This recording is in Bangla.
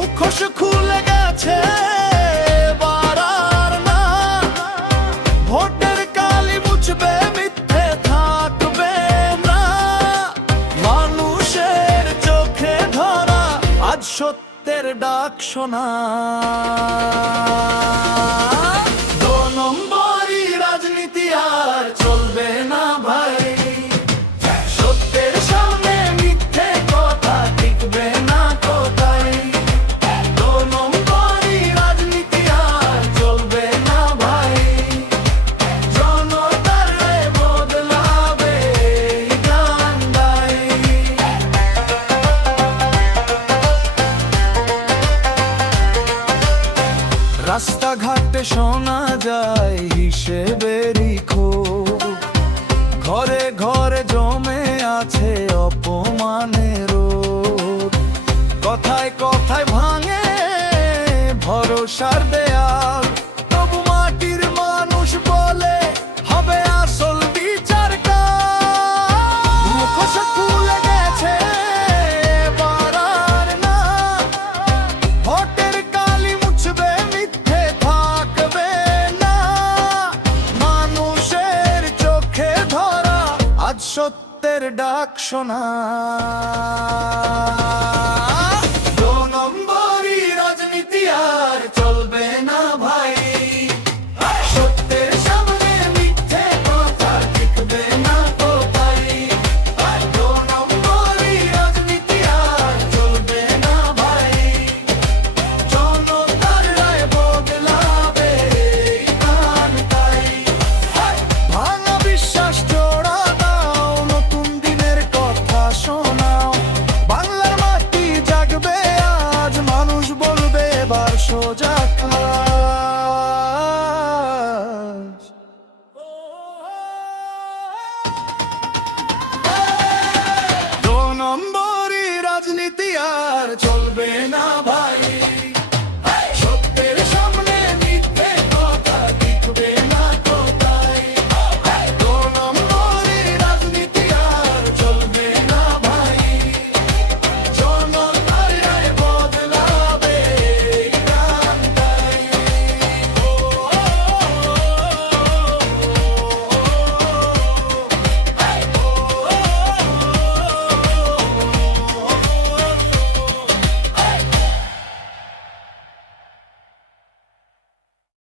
মুখোশ খুলে গেছে, বাড়ার না। ভোটের কালি মুছবে, মিথ্যে থাকবে না। মানুষের চোখে ধরা আজ সত্যের ডাক শোনা। দো নম্বরি রাজনীতি আর চলবে না ভাই। সত্যের সামনে মিথ্যে কথা টিকবে না কোথায়। দো নম্বরি রাজনীতি আর চলবে না ভাই। জনতার রায় বদলাবে এই গান গাই। রাস্তাঘাটে শোনা যায় হিসেবেরই ক্ষোভ। ঘরে ঘরে জমে আছে অপমানের রোগ। কথায় কথায় ভাঙে ভরসার দেয়াল। তবু মাটির মানুষ বলে হবে আসল বিচার কাল। মুখোশ খুলে গেছে, বাড়ার না। ভোটের কালি মুছবে, মিথ্যে থাকবে না। মানুষের চোখে ধরা আজ সত্যের ডাক শোনা। দো নম্বরি রাজনীতি আর চলবে না ভাই। সত্যের সামনে মিথ্যে কথা টিকবে না কোথায়। দো নম্বরি রাজনীতি আর চলবে না ভাই। জনতার রায় বদলাবে এই গান গাই। ভাঙা বিশ্বাস জোড়া দাও, নতুন দিনের কথা শোনাও। বাংলার মাটি জাগবে আজ, মানুষ বলবে এবার সোজা।